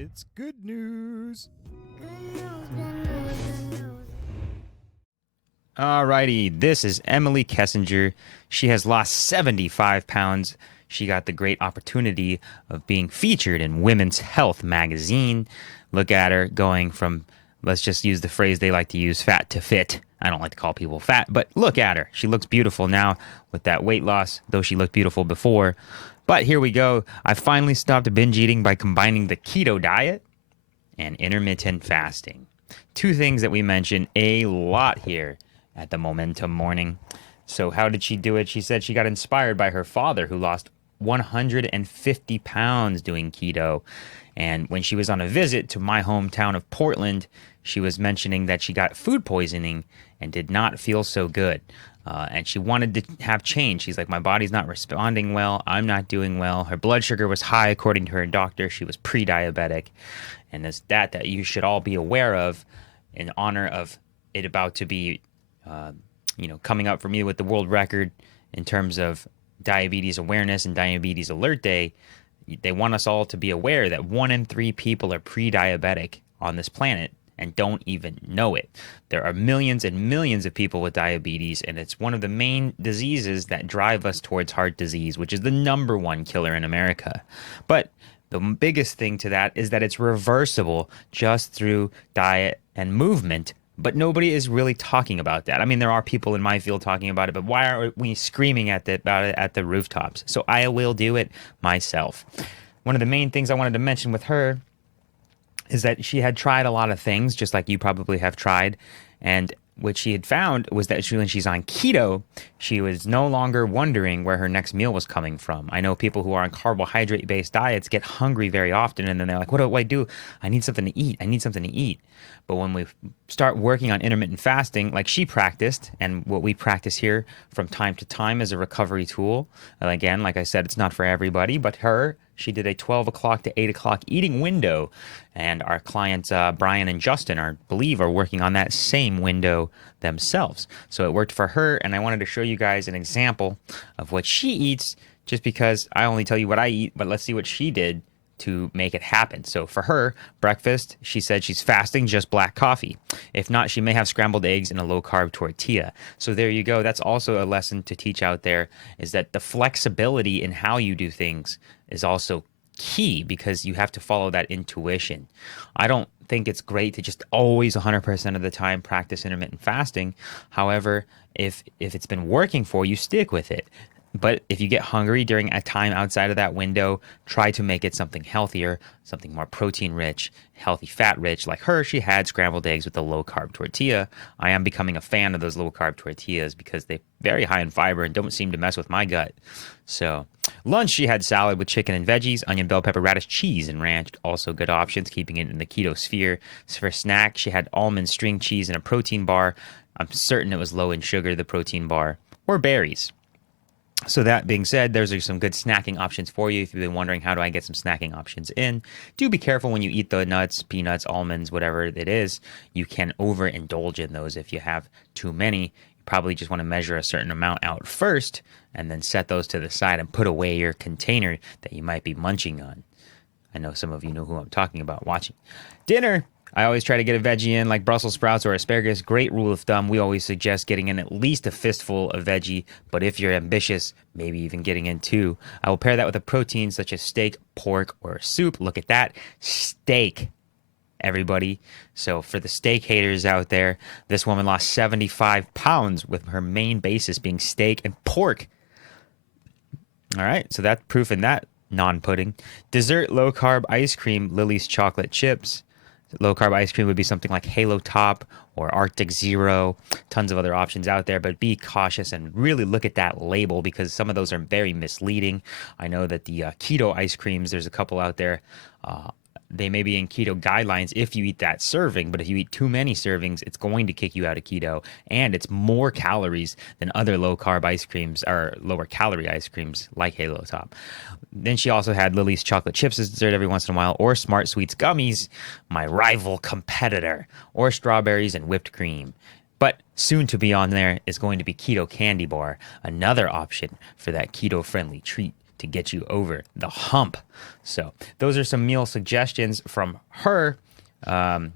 It's good news. Alrighty, this is Emily Kessinger. She has lost 75 pounds. She got the great opportunity of being featured in Women's Health magazine. Look at her going from, let's just use the phrase they like to use, fat to fit. I don't like to call people fat, but look at her. She looks beautiful now with that weight loss, though she looked beautiful before. But here we go. I finally stopped binge eating by combining the keto diet and intermittent fasting. Two things that we mention a lot here at the Momentum Morning. So how did she do it? She said she got inspired by her father, who lost 150 pounds doing keto. And when she was on a visit to my hometown of Portland, she was mentioning that she got food poisoning and did not feel so good. And she wanted to have change. She's like, my body's not responding well. I'm not doing well. Her blood sugar was high, according to her doctor. She was pre-diabetic. And it's that you should all be aware of in honor of it about to be, coming up for me with the world record in terms of diabetes awareness and diabetes alert day. They want us all to be aware that 1 in 3 people are pre-diabetic on this planet and don't even know it. There are millions and millions of people with diabetes, and it's one of the main diseases that drive us towards heart disease, which is the #1 killer in America. But the biggest thing to that is that it's reversible just through diet and movement, but nobody is really talking about that. I mean, there are people in my field talking about it, but why are we screaming about it at the rooftops? So I will do it myself. One of the main things I wanted to mention with her is that she had tried a lot of things, just like you probably have tried, and what she had found was that when she's on keto, she was no longer wondering where her next meal was coming from. I know people who are on carbohydrate-based diets get hungry very often, and then they're like, what do I do? I need something to eat. I need something to eat. But when we start working on intermittent fasting, like she practiced, and what we practice here from time to time as a recovery tool, and again, like I said, it's not for everybody, but she did a 12 o'clock to 8 o'clock eating window, and our clients, Brian and Justin, are working on that same window themselves. So it worked for her, and I wanted to show you guys an example of what she eats, just because I only tell you what I eat, but let's see what she did to make it happen. So for her, breakfast, she said she's fasting just black coffee. If not, she may have scrambled eggs and a low-carb tortilla. So there you go. That's also a lesson to teach out there, is that the flexibility in how you do things is also key, because you have to follow that intuition. I don't think it's great to just always 100% of the time practice intermittent fasting. However, if it's been working for you, stick with it. But if you get hungry during a time outside of that window, try to make it something healthier, something more protein-rich, healthy fat-rich. Like her, she had scrambled eggs with a low-carb tortilla. I am becoming a fan of those low-carb tortillas because they're very high in fiber and don't seem to mess with my gut. So lunch, she had salad with chicken and veggies, onion, bell pepper, radish, cheese, and ranch. Also good options, keeping it in the keto sphere. So for snack, she had almond string cheese and a protein bar. I'm certain it was low in sugar, the protein bar, or berries. So that being said, those are some good snacking options for you if you've been wondering, how do I get some snacking options in? Do be careful when you eat the nuts, peanuts, almonds, whatever it is. You can overindulge in those if you have too many. You probably just want to measure a certain amount out first and then set those to the side and put away your container that you might be munching on. I know some of you know who I'm talking about watching. Dinner. I always try to get a veggie in, like Brussels sprouts or asparagus. Great rule of thumb. We always suggest getting in at least a fistful of veggie, but if you're ambitious, maybe even getting in 2. I will pair that with a protein such as steak, pork, or soup. Look at that. Steak, everybody. So for the steak haters out there, this woman lost 75 pounds with her main basis being steak and pork. All right, so that's proof in that non-pudding. Dessert, low-carb ice cream, Lily's chocolate chips. Low-carb ice cream would be something like Halo Top or Arctic Zero. Tons of other options out there, but be cautious and really look at that label, because some of those are very misleading. I know that the keto ice creams, there's a couple out there, they may be in keto guidelines if you eat that serving, but if you eat too many servings, it's going to kick you out of keto, and it's more calories than other low-carb ice creams or lower-calorie ice creams like Halo Top. Then she also had Lily's chocolate chips as dessert every once in a while, or Smart Sweets gummies, my rival competitor, or strawberries and whipped cream. But soon to be on there is going to be keto candy bar, another option for that keto-friendly treat to get you over the hump. So those are some meal suggestions from her. Our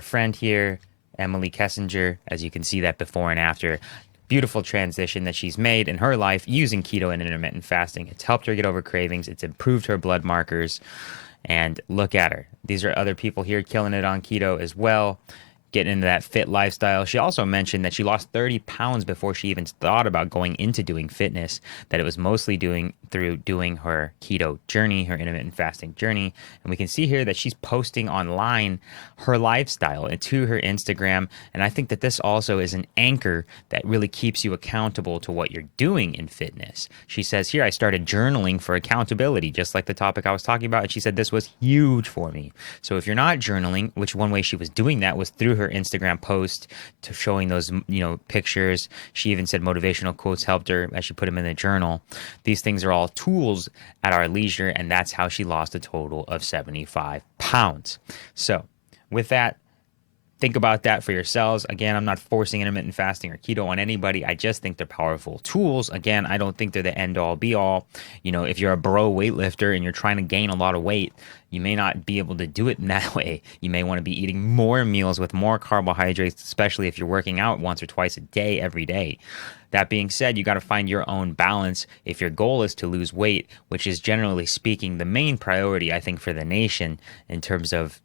friend here, Emily Kessinger, as you can see that before and after. Beautiful transition that she's made in her life using keto and intermittent fasting. It's helped her get over cravings. It's improved her blood markers. And look at her. These are other people here killing it on keto as well, getting into that fit lifestyle. She also mentioned that she lost 30 pounds before she even thought about going into doing fitness, that it was mostly through doing her keto journey, her intermittent fasting journey. And we can see here that she's posting online her lifestyle to her Instagram. And I think that this also is an anchor that really keeps you accountable to what you're doing in fitness. She says here, I started journaling for accountability, just like the topic I was talking about. And she said this was huge for me. So if you're not journaling, which one way she was doing that was through her Instagram post to showing those, pictures. She even said motivational quotes helped her as she put them in the journal. These things are all tools at our leisure, and that's how she lost a total of 75 pounds. So with that, think about that for yourselves. Again, I'm not forcing intermittent fasting or keto on anybody. I just think they're powerful tools. Again, I don't think they're the end all be all. If you're a bro weightlifter and you're trying to gain a lot of weight, you may not be able to do it in that way. You may want to be eating more meals with more carbohydrates, especially if you're working out once or twice a day, every day. That being said, you got to find your own balance. If your goal is to lose weight, which is generally speaking the main priority, I think, for the nation in terms of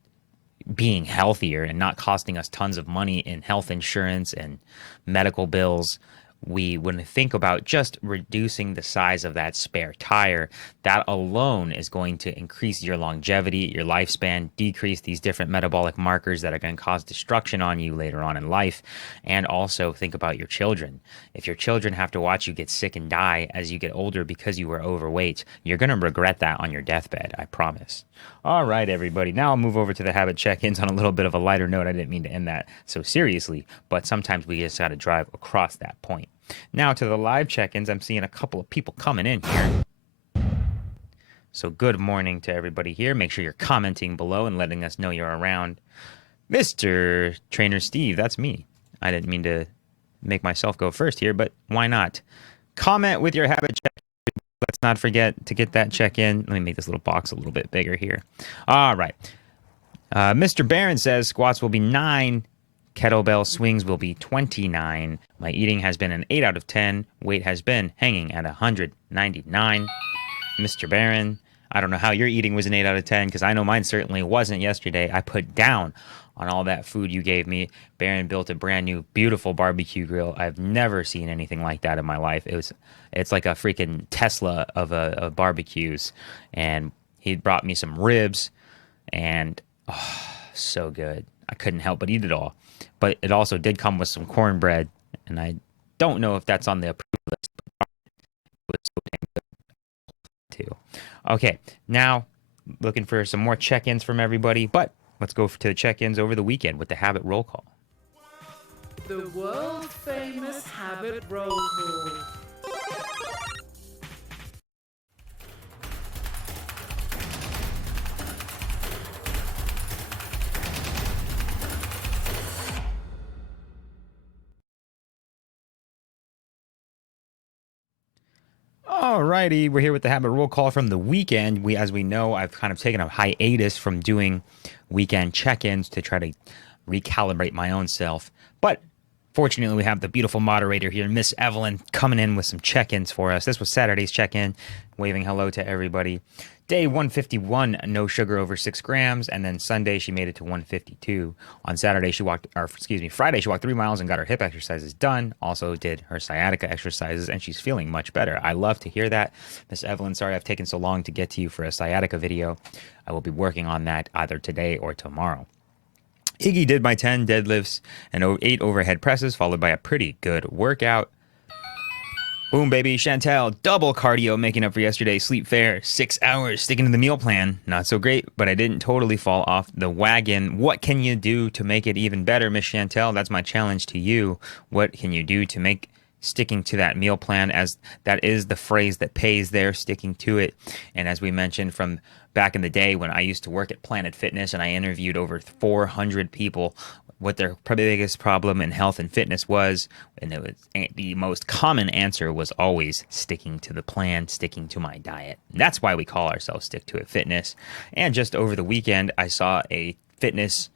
being healthier and not costing us tons of money in health insurance and medical bills, when we think about just reducing the size of that spare tire, that alone is going to increase your longevity, your lifespan, decrease these different metabolic markers that are going to cause destruction on you later on in life. And also think about your children. If your children have to watch you get sick and die as you get older because you were overweight, you're going to regret that on your deathbed, I promise. All right, everybody. Now I'll move over to the habit check-ins on a little bit of a lighter note. I didn't mean to end that so seriously, but sometimes we just got to drive across that point. Now to the live check-ins. I'm seeing a couple of people coming in here. So good morning to everybody here. Make sure you're commenting below and letting us know you're around. Mr. Trainer Steve, that's me. I didn't mean to make myself go first here, but why not? Comment with your habit check. Let's not forget to get that check-in. Let me make this little box a little bit bigger here. All right. Mr. Barron says squats will be 9. Kettlebell swings will be 29. My eating has been an 8 out of 10. Weight has been hanging at 199. Mr. Barron, I don't know how your eating was an 8 out of 10 because I know mine certainly wasn't yesterday. I put down on all that food you gave me. Barron built a brand new, beautiful barbecue grill. I've never seen anything like that in my life. It's like a freaking Tesla of barbecues. And he brought me some ribs, and so good. I couldn't help but eat it all. But it also did come with some cornbread, and I don't know if that's on the approved list, but it was so damn good too. Okay, now looking for some more check-ins from everybody, but let's go to the check-ins over the weekend with the habit roll call. The world-famous habit roll call. All righty, we're here with the habit roll call from the weekend. As we know, I've kind of taken a hiatus from doing weekend check-ins to try to recalibrate my own self. But fortunately, we have the beautiful moderator here, Miss Evelyn, coming in with some check-ins for us. This was Saturday's check-in, waving hello to everybody. Day 151, no sugar over 6 grams, and then Sunday she made it to 152. On Friday she walked 3 miles and got her hip exercises done. Also did her sciatica exercises, and she's feeling much better. I love to hear that. Miss Evelyn, sorry I've taken so long to get to you for a sciatica video. I will be working on that either today or tomorrow. Iggy did my 10 deadlifts and 8 overhead presses, followed by a pretty good workout. Boom, baby. Chantel, double cardio, making up for yesterday's sleep fair. 6 hours, sticking to the meal plan. Not so great, but I didn't totally fall off the wagon. What can you do to make it even better, Miss Chantel? That's my challenge to you. What can you do to make sticking to that meal plan, as that is the phrase that pays there, sticking to it? And as we mentioned from back in the day when I used to work at Planet Fitness and I interviewed over 400 people what their biggest problem in health and fitness was, and the most common answer was always sticking to the plan, sticking to my diet. And that's why we call ourselves Stick to It Fitness. And just over the weekend, I saw a fitness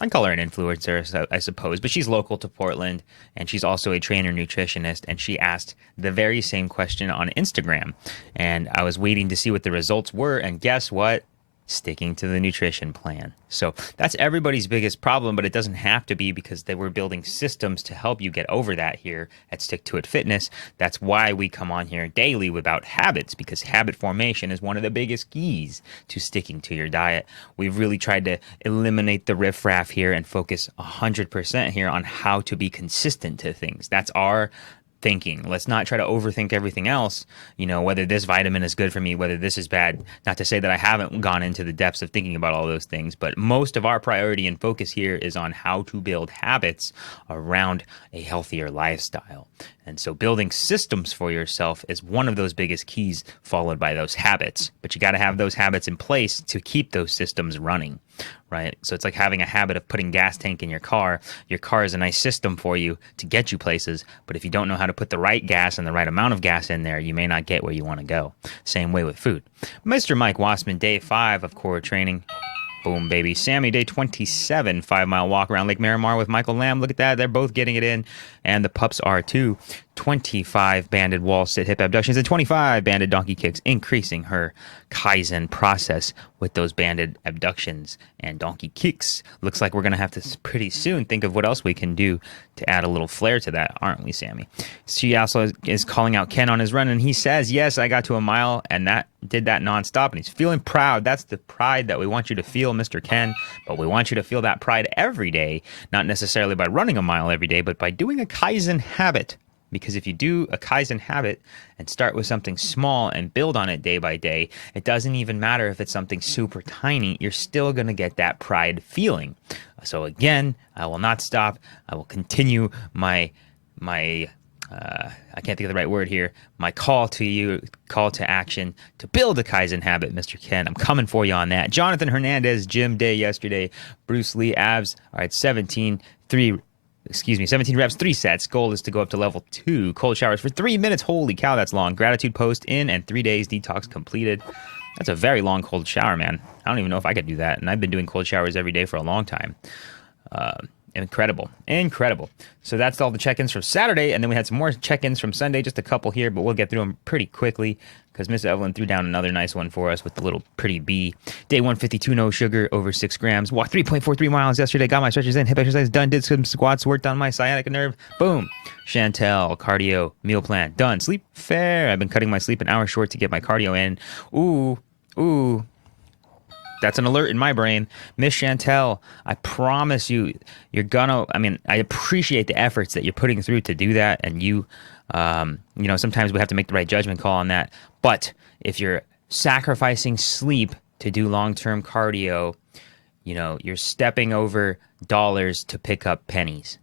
I'd call her an influencer, I suppose, but she's local to Portland, and she's also a trainer nutritionist, and she asked the very same question on Instagram. And I was waiting to see what the results were, and guess what? Sticking to the nutrition plan. So that's everybody's biggest problem, but it doesn't have to be, because they were building systems to help you get over that here at Stick to It Fitness. That's why we come on here daily about habits, because habit formation is one of the biggest keys to sticking to your diet. We've really tried to eliminate the riffraff here and focus 100% here on how to be consistent to things. That's our thinking. Let's not try to overthink everything else, whether this vitamin is good for me, whether this is bad. Not to say that I haven't gone into the depths of thinking about all those things, but most of our priority and focus here is on how to build habits around a healthier lifestyle. And so building systems for yourself is one of those biggest keys, followed by those habits. But you got to have those habits in place to keep those systems running, right? So it's like having a habit of putting gas tank in your car. Your car is a nice system for you to get you places, but if you don't know how to put the right gas and the right amount of gas in there, you may not get where you want to go. Same way with food. Mr. Mike Wassman, day 5 of core training. Boom, baby. Sammy, day 27, 5-mile walk around Lake Miramar with Michael Lamb. Look at that. They're both getting it in. And the pups are too. 25 banded wall sit hip abductions and 25 banded donkey kicks, increasing her Kaizen process with those banded abductions and donkey kicks. Looks like we're going to have to pretty soon think of what else we can do to add a little flair to that, aren't we, Sammy? She also is calling out Ken on his run, and he says, yes, I got to a mile, and that did that nonstop, and he's feeling proud. That's the pride that we want you to feel, Mr. Ken, but we want you to feel that pride every day, not necessarily by running a mile every day, but by doing a Kaizen habit. Because if you do a Kaizen habit and start with something small and build on it day by day, it doesn't even matter if it's something super tiny, you're still going to get that pride feeling. So again, I will not stop. I will continue my I can't think of the right word here, my call to you, call to action to build a Kaizen habit, Mr. Ken. I'm coming for you on that. Jonathan Hernandez, gym day yesterday. Bruce Lee, abs. All right, 17 reps, 3 sets. Goal is to go up to level 2. Cold showers for 3 minutes. Holy cow, that's long. Gratitude post in and 3 days detox completed. That's a very long cold shower, man. I don't even know if I could do that. And I've been doing cold showers every day for a long time. Incredible. So that's all the check-ins from Saturday, and then we had some more check-ins from Sunday, just a couple here, but we'll get through them pretty quickly because Miss Evelyn threw down another nice one for us with the little pretty bee. Day 152, no sugar, over 6 grams. Walked 3.43 miles yesterday, got my stretches in, hip exercise done, did some squats, worked on my sciatic nerve. Boom. Chantel, cardio, meal plan, done. Sleep fair. I've been cutting my sleep an hour short to get my cardio in. Ooh. That's an alert in my brain. Miss Chantel, I promise you, I appreciate the efforts that you're putting through to do that. And sometimes we have to make the right judgment call on that. But if you're sacrificing sleep to do long-term cardio, you're stepping over dollars to pick up pennies.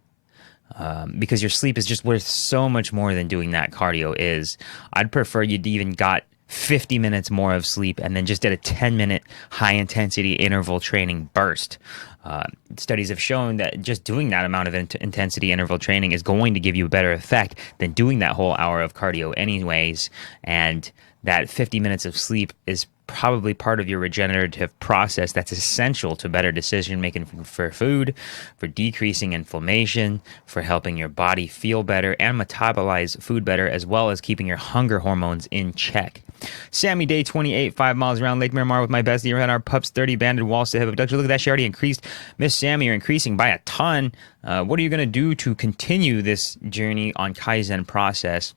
Because your sleep is just worth so much more than doing that cardio is. I'd prefer you'd even got 50 minutes more of sleep and then just did a 10-minute high-intensity interval training burst. Studies have shown that just doing that amount of intensity interval training is going to give you a better effect than doing that whole hour of cardio anyways. And that 50 minutes of sleep is probably part of your regenerative process that's essential to better decision making for food, for decreasing inflammation, for helping your body feel better and metabolize food better, as well as keeping your hunger hormones in check. Sammy, day 28, 5 miles around Lake Miramar with my bestie. Around our pups, 30 banded wall sit hip abduction. Look at that, she already increased. Miss Sammy, you're increasing by a ton. What are you going to do to continue this journey on Kaizen process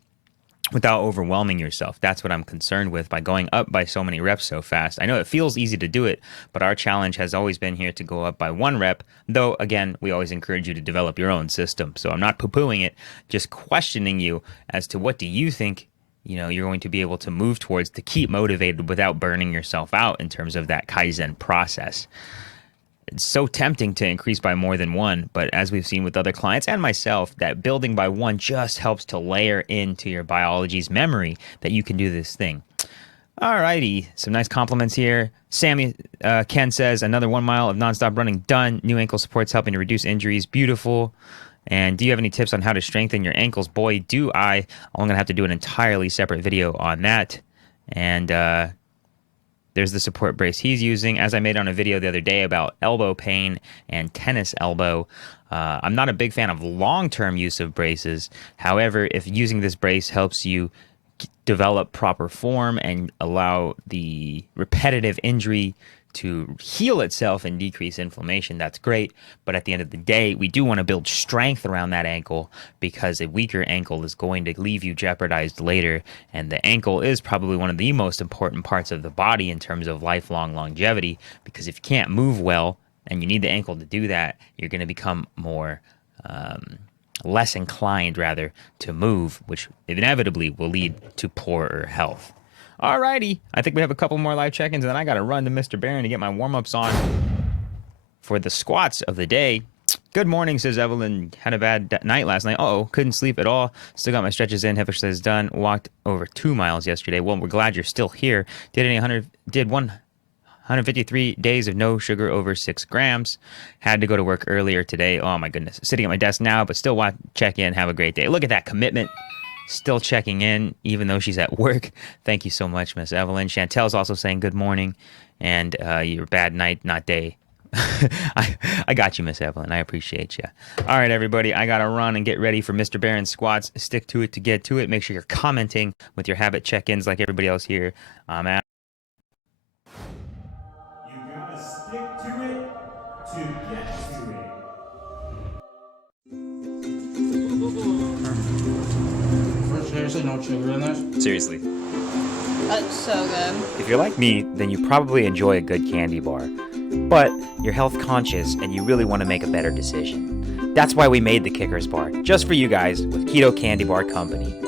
without overwhelming yourself? That's what I'm concerned with by going up by so many reps so fast. I know it feels easy to do it, but our challenge has always been here to go up by 1 rep, though, again, we always encourage you to develop your own system. So I'm not poo-pooing it, just questioning you as to what do you think you're going to be able to move towards to keep motivated without burning yourself out in terms of that Kaizen process. It's so tempting to increase by more than 1, but as we've seen with other clients and myself, that building by 1 just helps to layer into your biology's memory that you can do this thing. Alrighty, some nice compliments here. Sammy Ken says another 1 mile of nonstop running done. New ankle supports helping to reduce injuries. Beautiful. And do you have any tips on how to strengthen your ankles? Boy, do I. I'm gonna have to do an entirely separate video on that. And there's the support brace he's using. As I made on a video the other day about elbow pain and tennis elbow, I'm not a big fan of long-term use of braces. However, if using this brace helps you develop proper form and allow the repetitive injury to heal itself and decrease inflammation, that's great. But at the end of the day, we do want to build strength around that ankle, because a weaker ankle is going to leave you jeopardized later. And the ankle is probably one of the most important parts of the body in terms of lifelong longevity, because if you can't move well and you need the ankle to do that, you're going to become less inclined rather to move, which inevitably will lead to poorer health. Alrighty, I think we have a couple more live check-ins, and then I gotta run to Mr. Barron to get my warm-ups on for the squats of the day. Good morning, says Evelyn. Had a bad night last night. Uh-oh, couldn't sleep at all. Still got my stretches in. Hip exercise done. Walked over 2 miles yesterday. Well, we're glad you're still here. Did 153 days of no sugar over 6 grams. Had to go to work earlier today. Oh my goodness. Sitting at my desk now, but still want to check in. Have a great day. Look at that commitment. Still checking in, even though she's at work. Thank you so much, Miss Evelyn. Chantel's also saying good morning, and your bad night, not day. I got you, Miss Evelyn. I appreciate you. All right, everybody, I got to run and get ready for Mr. Barron's squats. Stick to it to get to it. Make sure you're commenting with your habit check-ins like everybody else here. I'm out. You gotta stick to it to get to it. Seriously, no sugar in this? Seriously. That's so good. If you're like me, then you probably enjoy a good candy bar. But you're health conscious and you really want to make a better decision. That's why we made the Kickers Bar, just for you guys, with Keto Candy Bar Company.